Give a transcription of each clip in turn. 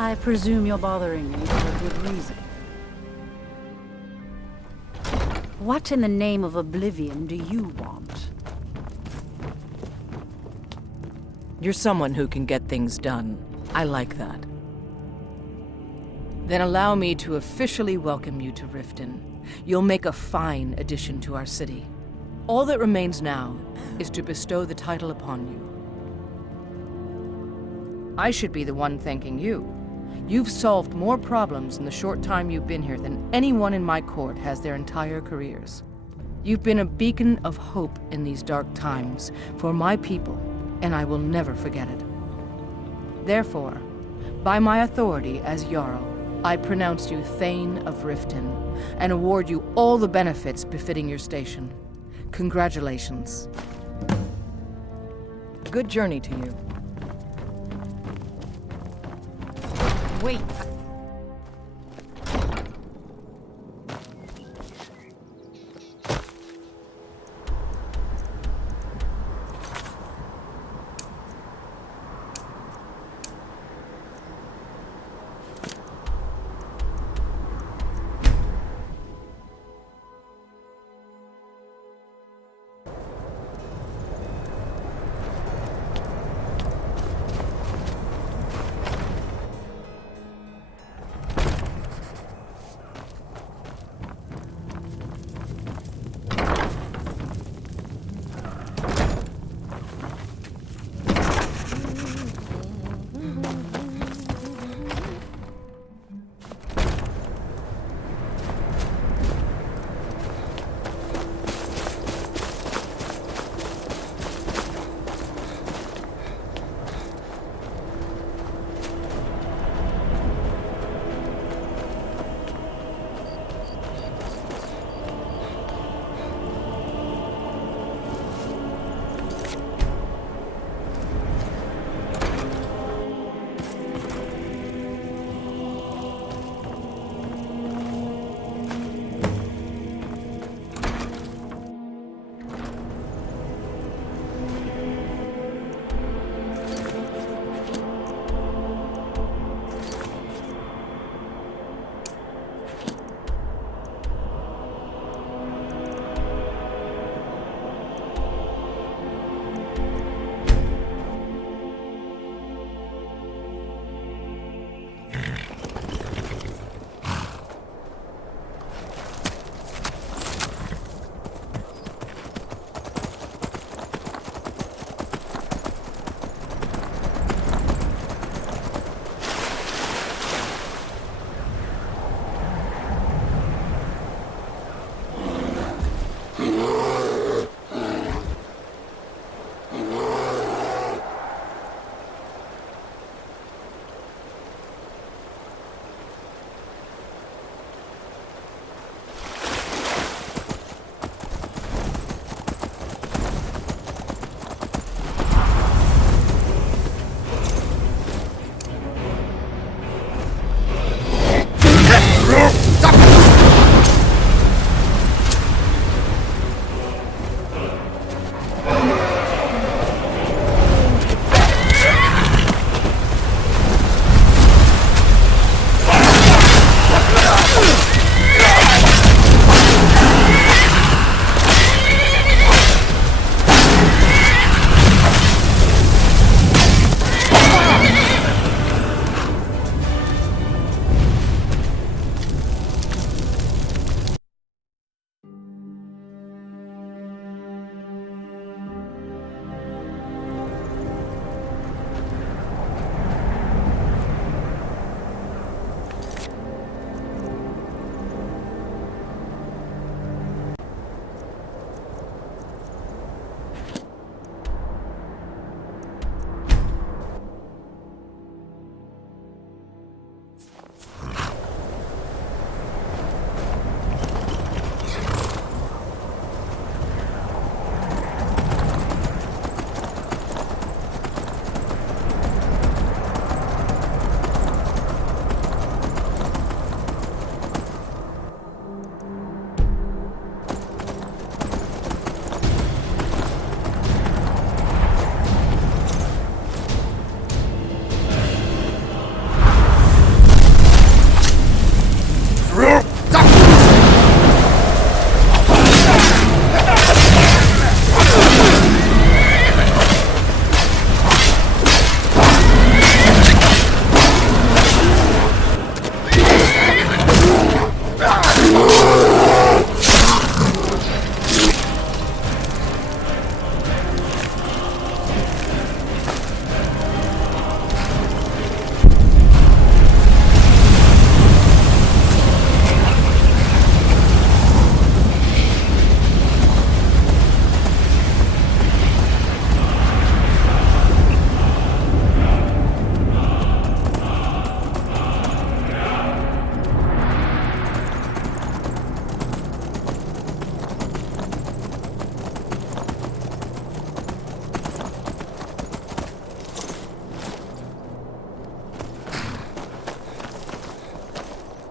I presume you're bothering me for a good reason. What in the name of oblivion do you want? You're someone who can get things done. I like that. Then allow me to officially welcome you to Riften. You'll make a fine addition to our city. All that remains now is to bestow the title upon you. I should be the one thanking you. You've solved more problems in the short time you've been here than anyone in my court has their entire careers. You've been a beacon of hope in these dark times for my people, and I will never forget it. Therefore, by my authority as Jarl, I pronounce you Thane of Riften, and award you all the benefits befitting your station. Congratulations. Good journey to you. Wait.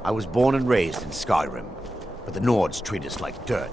I was born and raised in Skyrim, but the Nords treat us like dirt.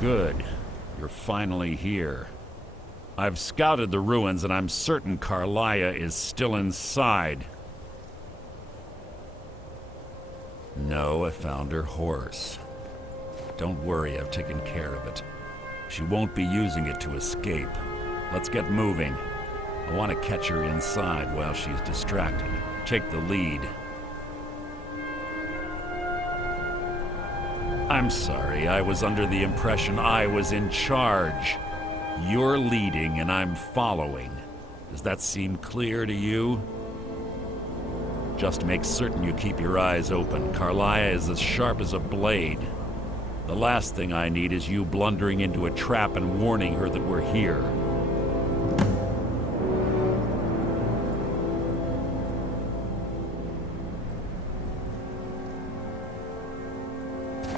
Good. You're finally here. I've scouted the ruins and I'm certain Karliah is still inside. No, I found her horse. Don't worry, I've taken care of it. She won't be using it to escape. Let's get moving. I want to catch her inside while she's distracted. Take the lead. I'm sorry, I was under the impression I was in charge. You're leading and I'm following. Does that seem clear to you? Just make certain you keep your eyes open. Karliah is as sharp as a blade. The last thing I need is you blundering into a trap and warning her that we're here.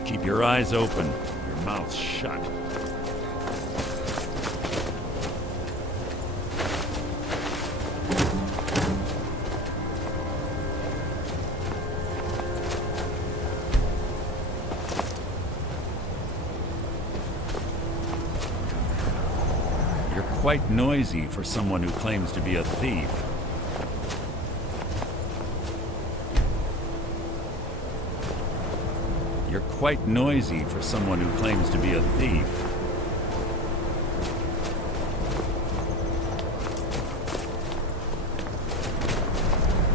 Keep your eyes open, your mouth shut. You're quite noisy for someone who claims to be a thief. You're quite noisy for someone who claims to be a thief.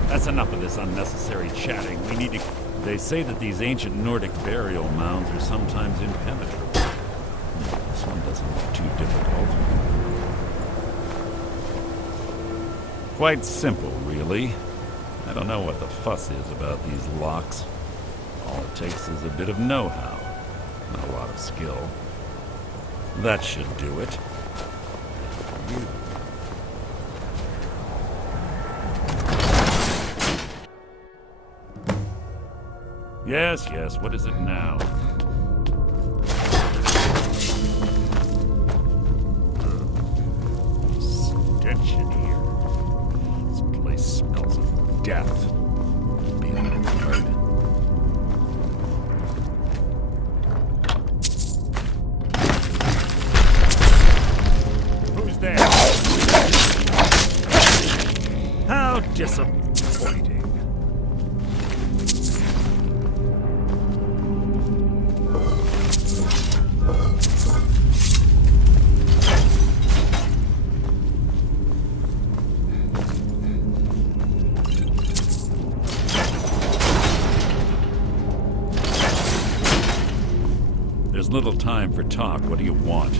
That's enough of this unnecessary chatting. We need to... They say that these ancient Nordic burial mounds are sometimes impenetrable. This one doesn't look too difficult. Quite simple, really. I don't know what the fuss is about these locks. All it takes is a bit of know-how, not a lot of skill. That should do it. You. Yes, what is it now? Stench in here. This place smells of death. Be on my guard. There. How disappointing. There's little time for talk. What do you want?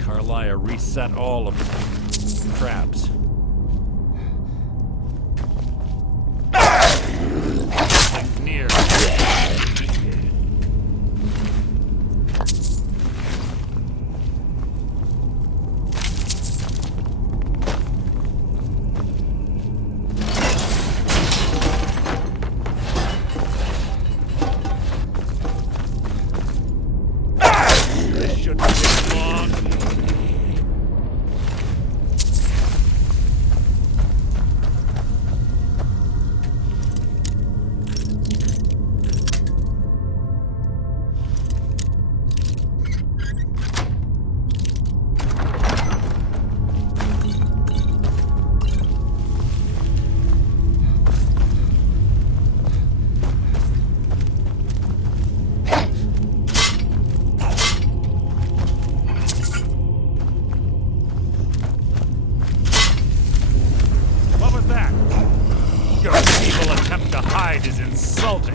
Karliah reset all of the traps. Near. hide is insulting.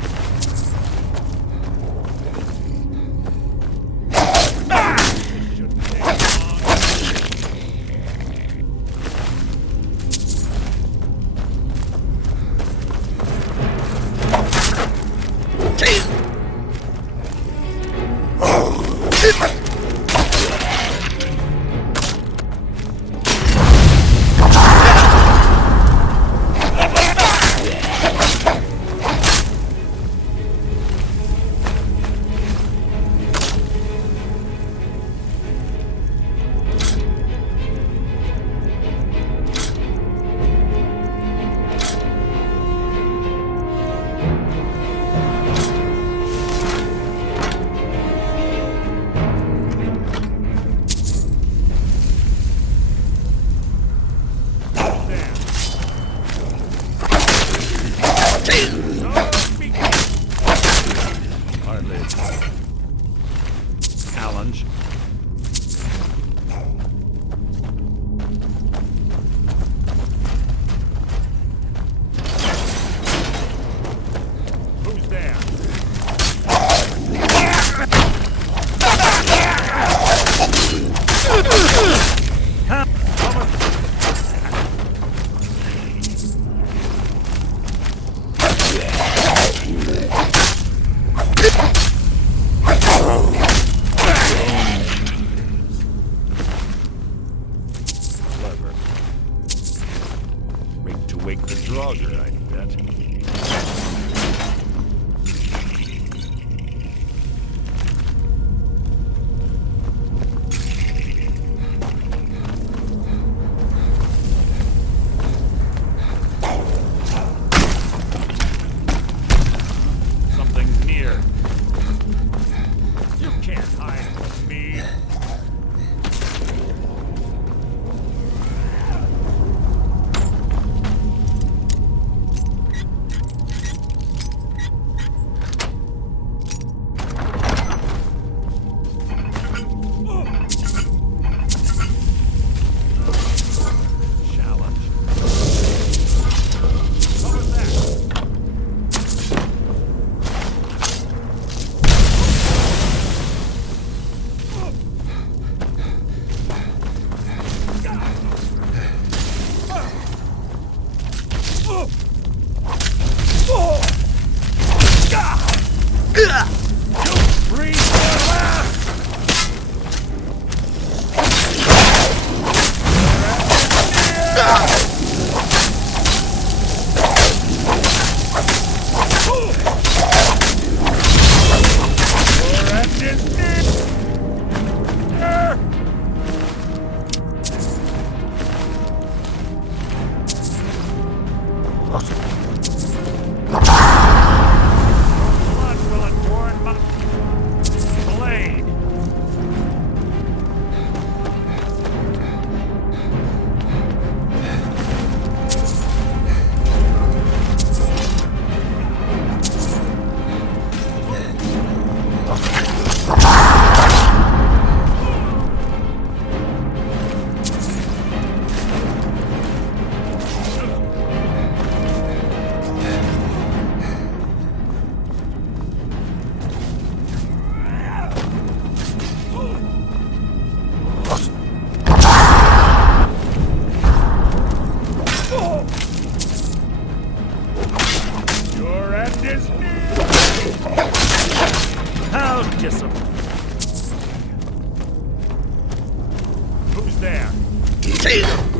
Challenge. Who's there? Clever. Rig to wake the Draugr, I bet. Something's near. You can't hide from me. Challenge. What was that? Breathe your last! Your end is near! Blood will adorn my blade. Your end is near. How disappointing. Who's there?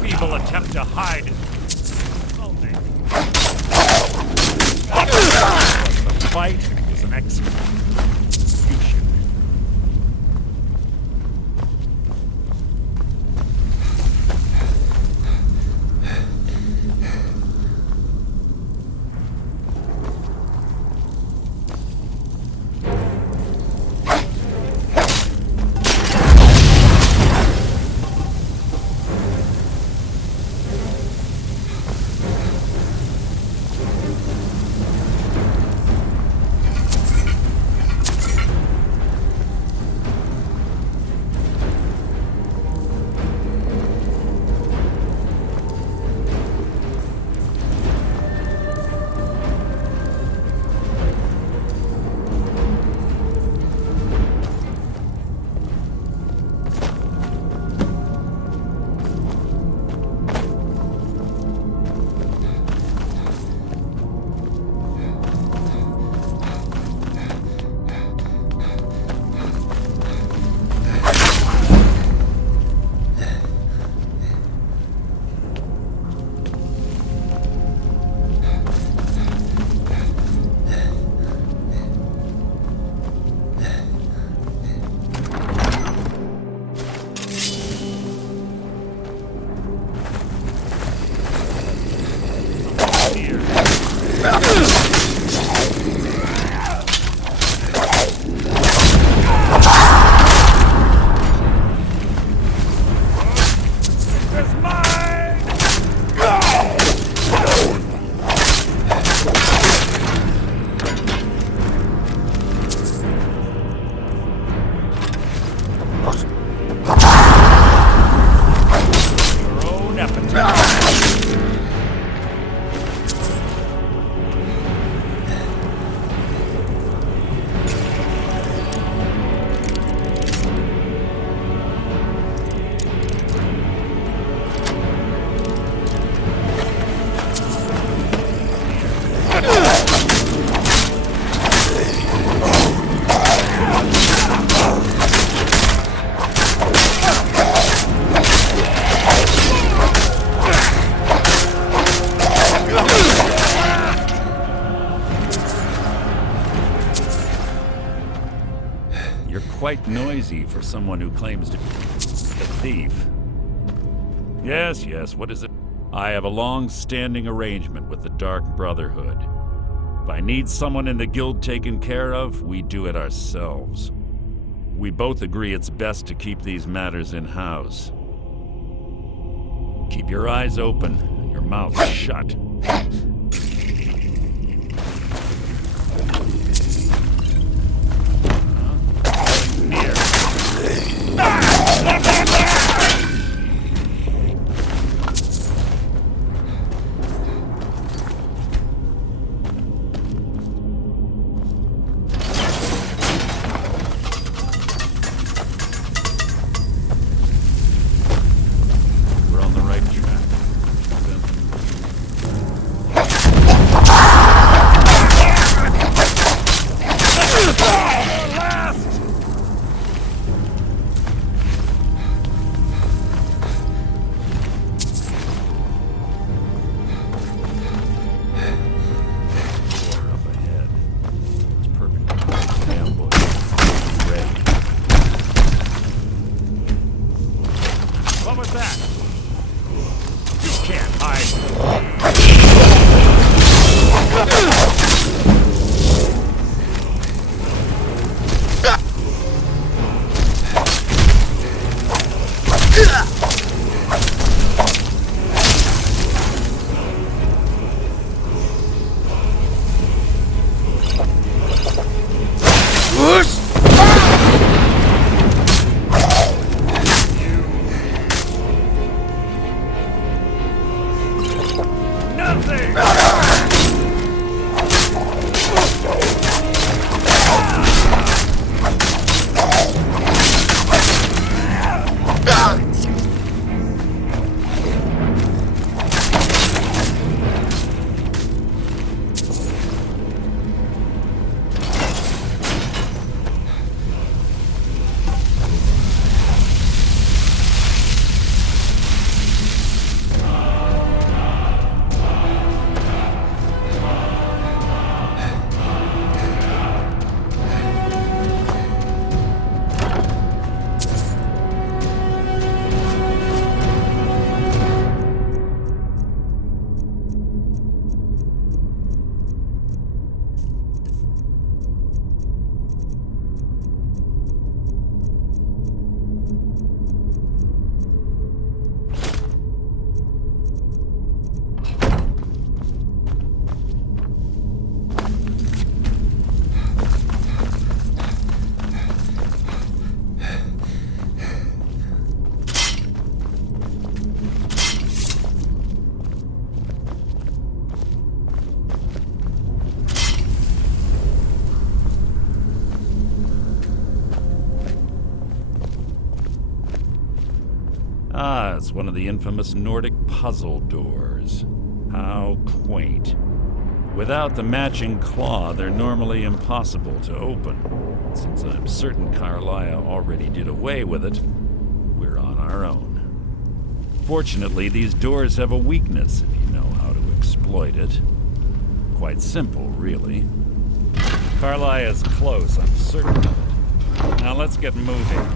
Feeble attempt to hide. Insulting. The fight was an execution. You're quite noisy for someone who claims to be a thief. Yes, what is it? I have a long-standing arrangement with the Dark Brotherhood. If I need someone in the guild taken care of, we do it ourselves. We both agree it's best to keep these matters in-house. Keep your eyes open and your mouth shut. Ah, it's one of the infamous Nordic puzzle doors. How quaint. Without the matching claw, they're normally impossible to open. Since I'm certain Karliah already did away with it, we're on our own. Fortunately, these doors have a weakness if you know how to exploit it. Quite simple, really. Karliah is close, I'm certain of it. Now let's get moving.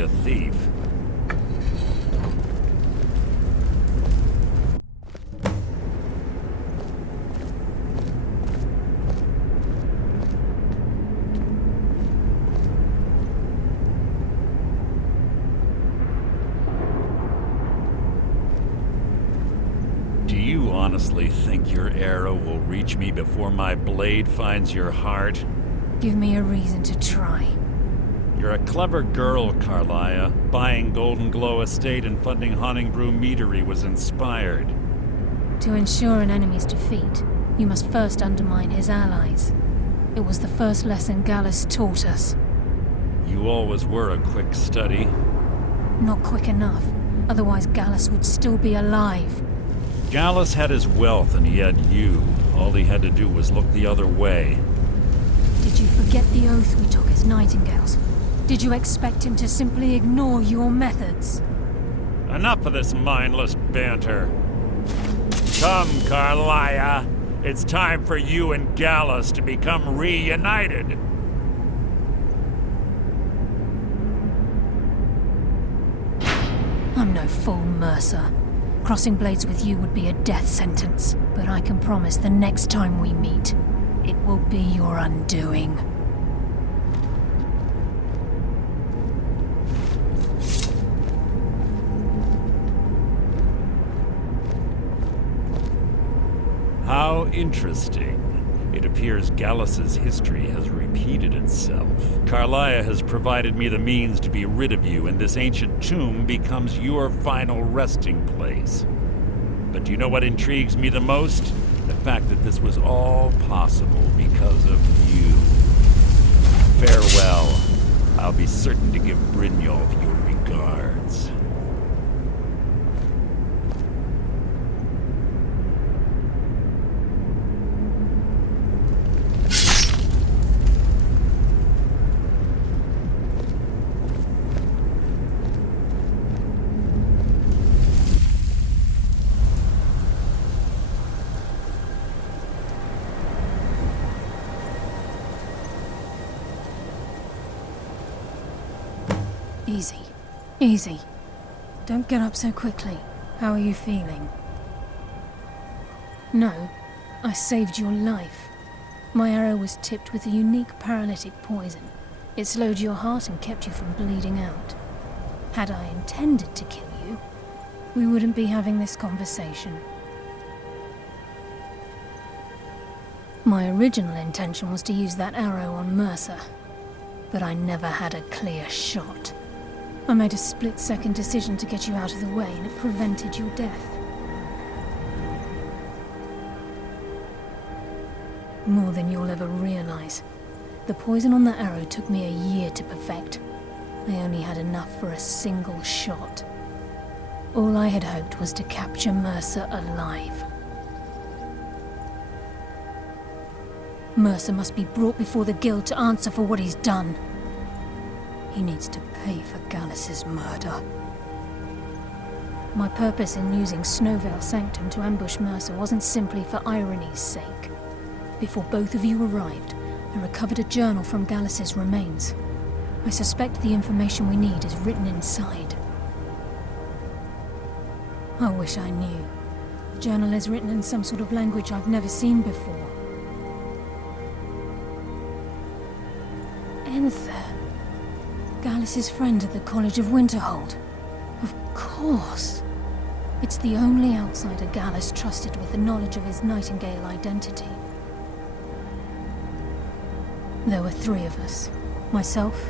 A thief. Do you honestly think your arrow will reach me before my blade finds your heart? Give me a reason to try. You're a clever girl, Karliah. Buying Golden Glow Estate and funding Honningbrew Meadery was inspired. To ensure an enemy's defeat, you must first undermine his allies. It was the first lesson Gallus taught us. You always were a quick study. Not quick enough, otherwise Gallus would still be alive. Gallus had his wealth and he had you. All he had to do was look the other way. Did you forget the oath we took as nightingales? Did you expect him to simply ignore your methods? Enough of this mindless banter. Come, Karliah. It's time for you and Gallus to become reunited. I'm no fool, Mercer. Crossing blades with you would be a death sentence, but I can promise the next time we meet, it will be your undoing. How interesting. It appears Gallus's history has repeated itself. Karliah has provided me the means to be rid of you, and this ancient tomb becomes your final resting place. But do you know what intrigues me the most? The fact that this was all possible because of you. Farewell. I'll be certain to give Brynjolf your regards. Easy. Easy. Don't get up so quickly. How are you feeling? No, I saved your life. My arrow was tipped with a unique paralytic poison. It slowed your heart and kept you from bleeding out. Had I intended to kill you, we wouldn't be having this conversation. My original intention was to use that arrow on Mercer, but I never had a clear shot. I made a split-second decision to get you out of the way, and it prevented your death. More than you'll ever realize. The poison on that arrow took me a year to perfect. I only had enough for a single shot. All I had hoped was to capture Mercer alive. Mercer must be brought before the Guild to answer for what he's done. He needs to pay for Gallus's murder. My purpose in using Snowvale Sanctum to ambush Mercer wasn't simply for irony's sake. Before both of you arrived, I recovered a journal from Gallus's remains. I suspect the information we need is written inside. I wish I knew. The journal is written in some sort of language I've never seen before. Enther. Gallus's friend at the College of Winterhold. Of course. It's the only outsider Gallus trusted with the knowledge of his Nightingale identity. There were three of us. Myself,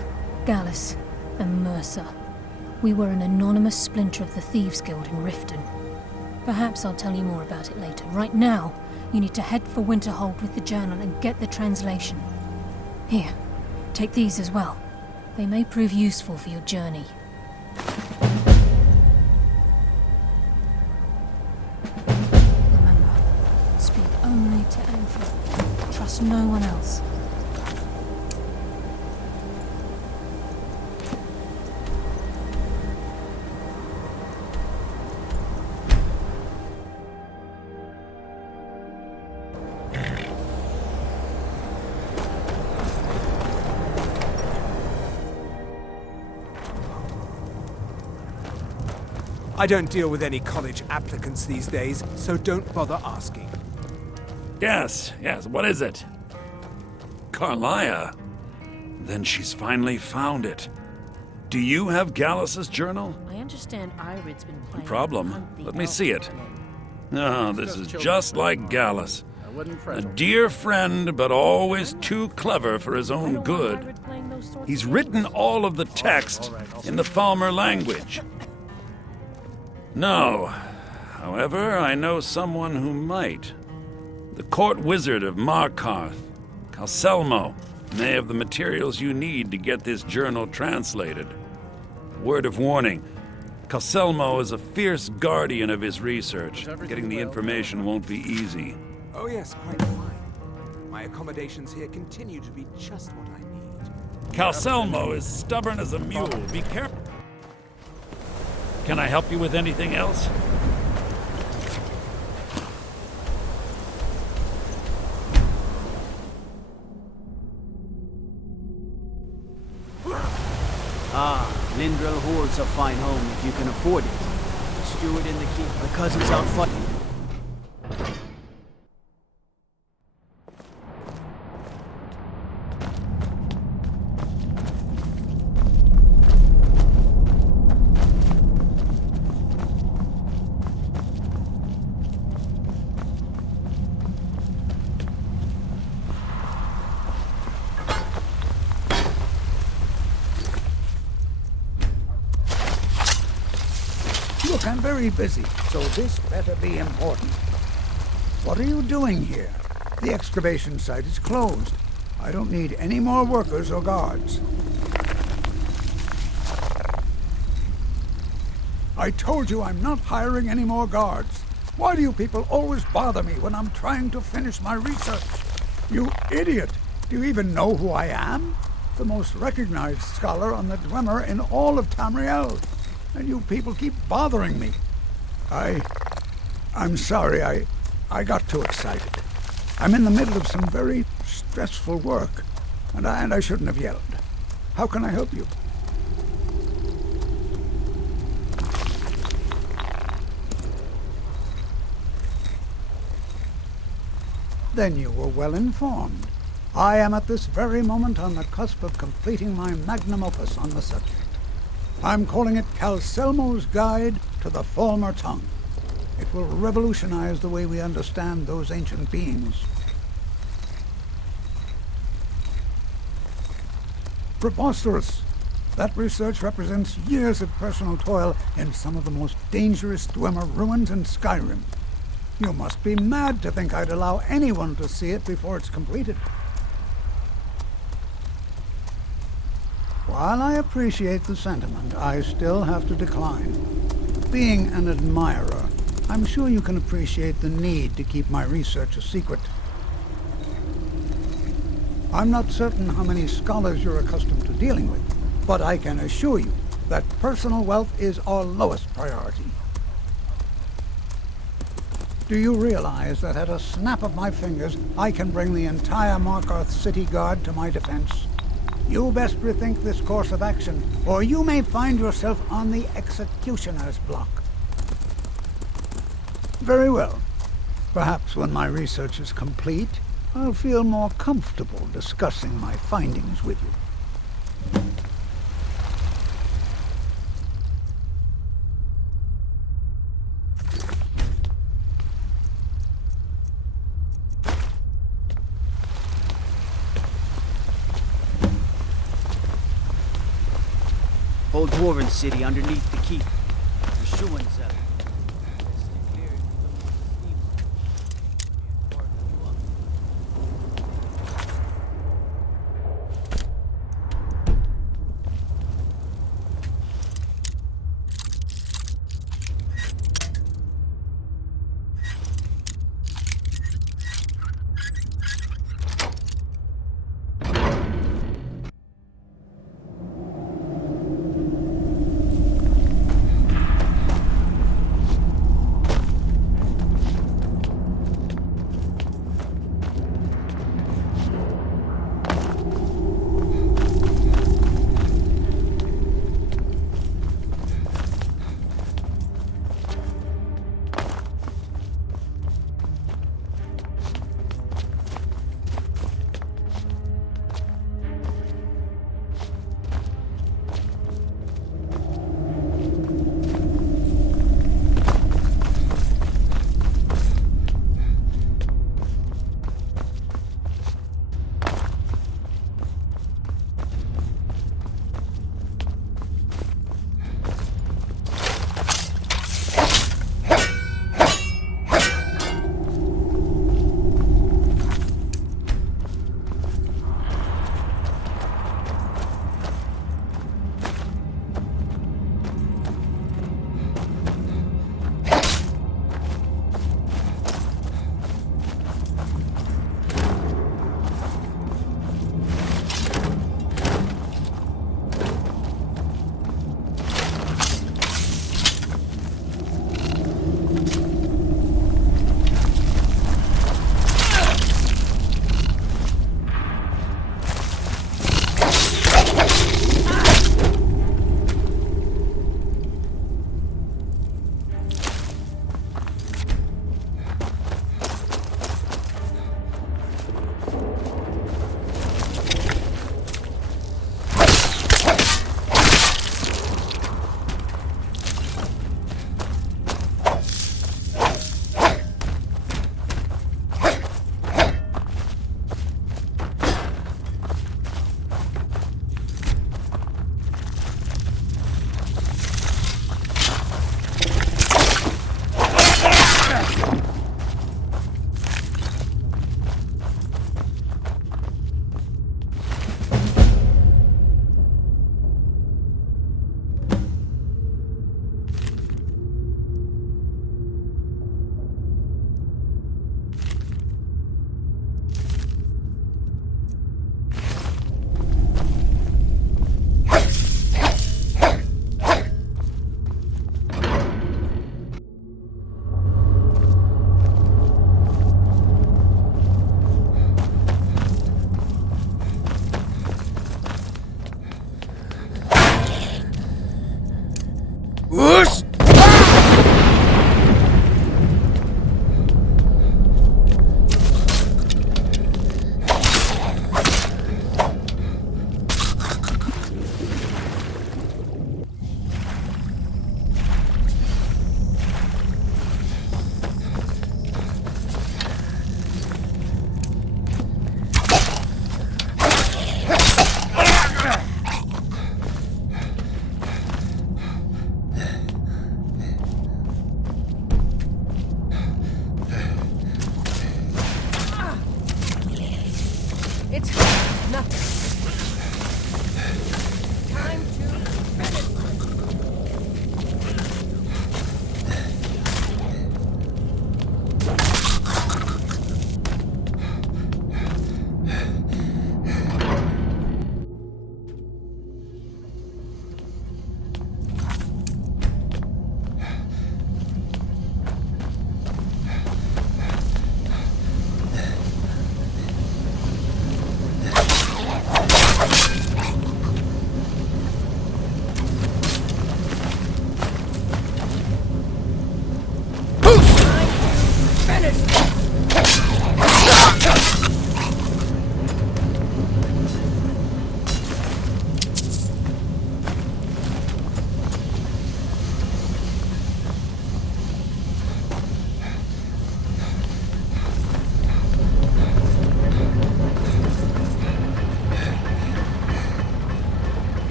Gallus, and Mercer. We were an anonymous splinter of the Thieves' Guild in Riften. Perhaps I'll tell you more about it later. Right now, you need to head for Winterhold with the journal and get the translation. Here, take these as well. They may prove useful for your journey. Remember, speak only to Anthem. Trust no one else. I don't deal with any college applicants these days, so don't bother asking. Yes, what is it? Karliah. Then she's finally found it. Do you have Gallus's journal? I understand Irid's been No playing. problem. Let me see it. No, Oh, this is just like Gallus. A dear friend, but always too clever for his own good. He's written all of the text in the Falmer language. No. However, I know someone who might. The court wizard of Markarth, Calselmo, may have the materials you need to get this journal translated. Word of warning, Calselmo is a fierce guardian of his research. Getting the information won't be easy. Oh yes, quite fine. My accommodations here continue to be just what I need. Calselmo is stubborn as a mule. Be careful. Can I help you with anything else? Lindrel hoards a fine home if you can afford it. The steward in the keep, my cousin's out fighting. Look, I'm very busy, so this better be important. What are you doing here? The excavation site is closed. I don't need any more workers or guards. I told you I'm not hiring any more guards. Why do you people always bother me when I'm trying to finish my research? You idiot! Do you even know who I am? The most recognized scholar on the Dwemer in all of Tamriel. And you people keep bothering me. I'm sorry, I got too excited. I'm in the middle of some very stressful work, and I shouldn't have yelled. How can I help you? Then you were well informed. I am at this very moment on the cusp of completing my magnum opus on the subject. I'm calling it Calselmo's Guide to the Falmer Tongue. It will revolutionize the way we understand those ancient beings. Preposterous! That research represents years of personal toil in some of the most dangerous Dwemer ruins in Skyrim. You must be mad to think I'd allow anyone to see it before it's completed. While I appreciate the sentiment, I still have to decline. Being an admirer, I'm sure you can appreciate the need to keep my research a secret. I'm not certain how many scholars you're accustomed to dealing with, but I can assure you that personal wealth is our lowest priority. Do you realize that at a snap of my fingers, I can bring the entire Markarth City Guard to my defense? You best rethink this course of action, or you may find yourself on the executioner's block. Very well. Perhaps when my research is complete, I'll feel more comfortable discussing my findings with you. Old Dwarven city underneath the keep. The Shuans out.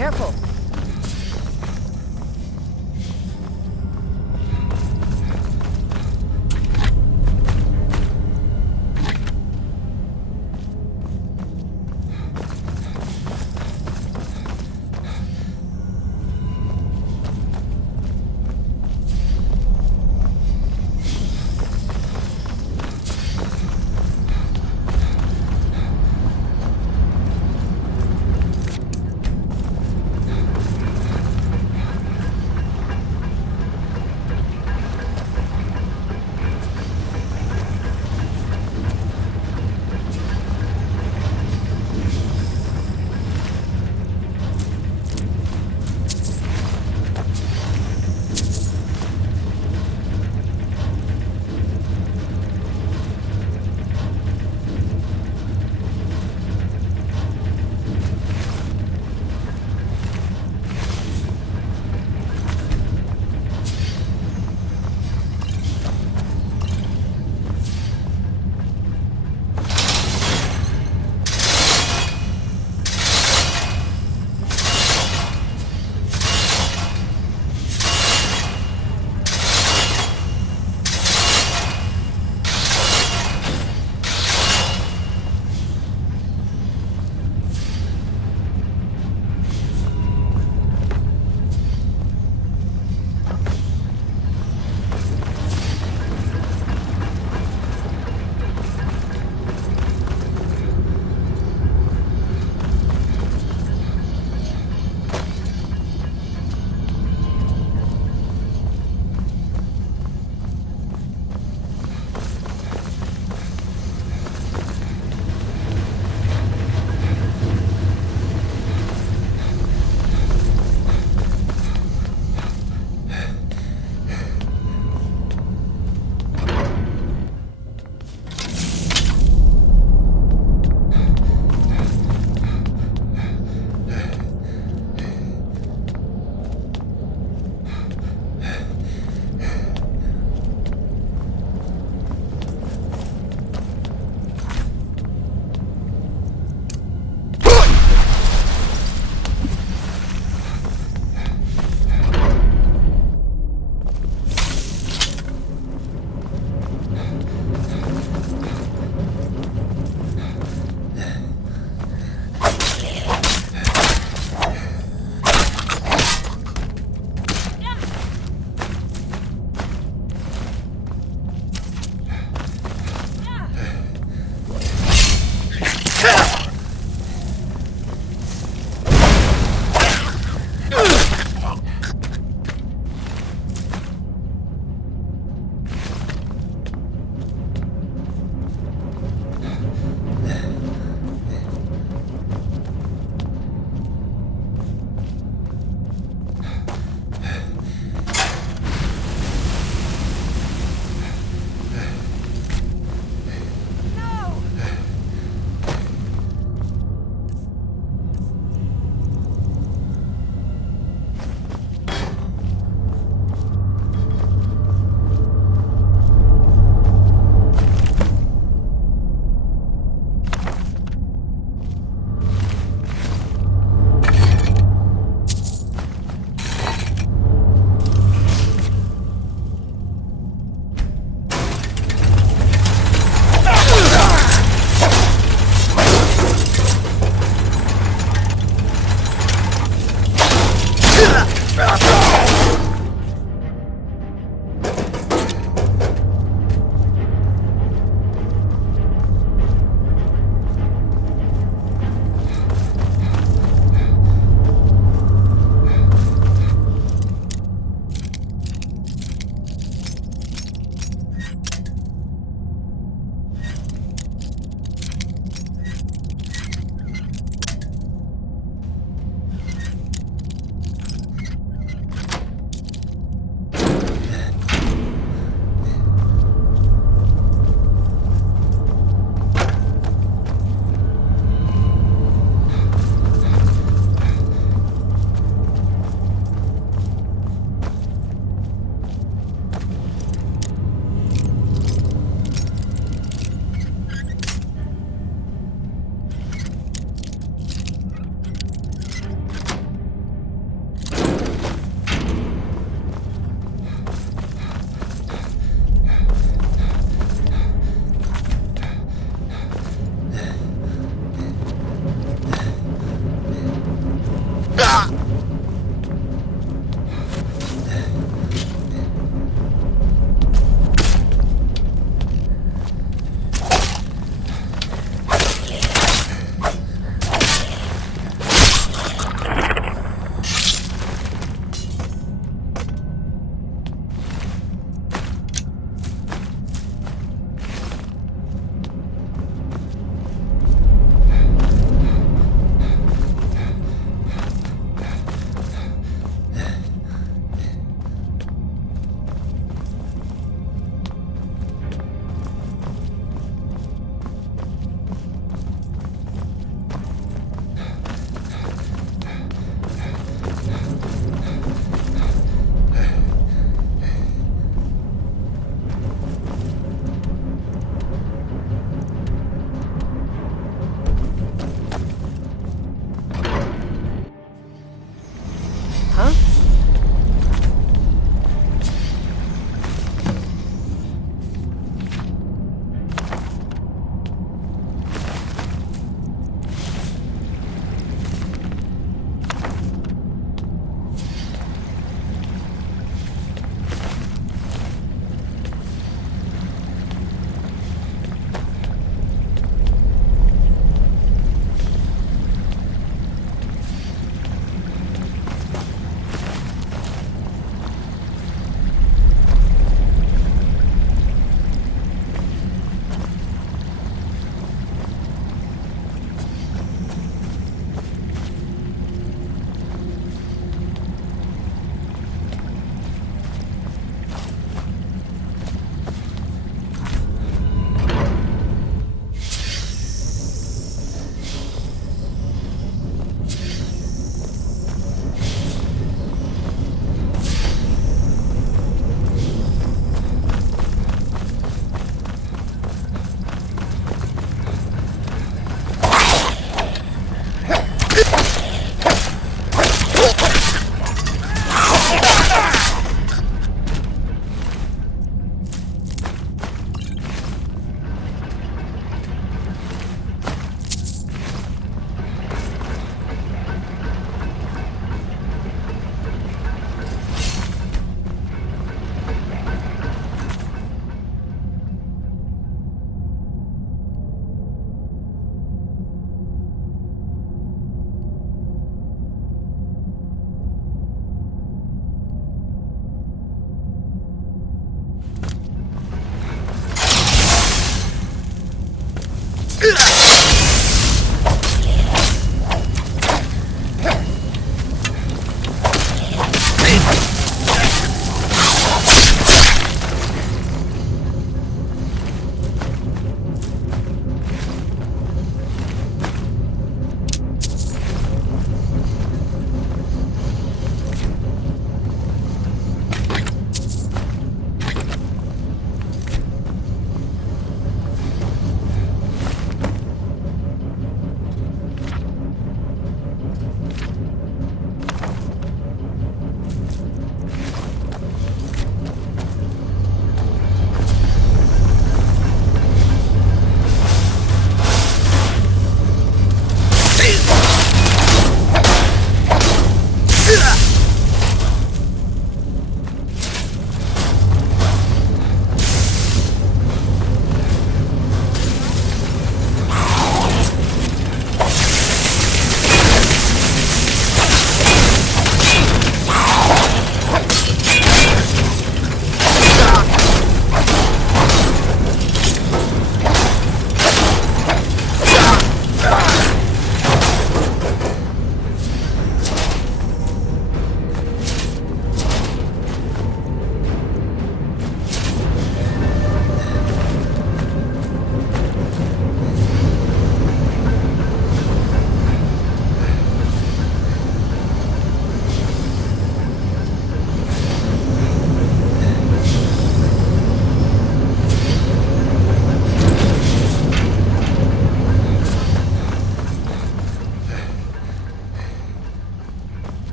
Careful.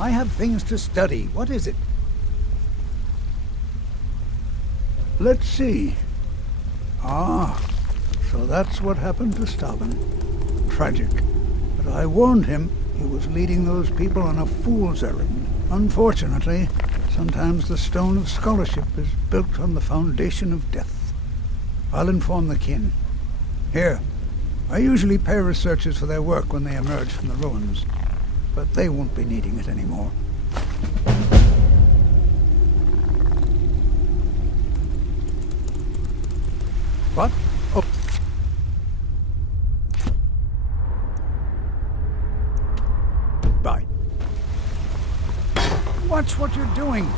I have things to study. What is it? Let's see. Ah, so that's what happened to Stalin. Tragic. But I warned him he was leading those people on a fool's errand. Unfortunately, sometimes the stone of scholarship is built on the foundation of death. I'll inform the kin. Here, I usually pay researchers for their work when they emerge from the ruins, but they won't be needing it anymore. What? Oh. Bye. Watch what you're doing.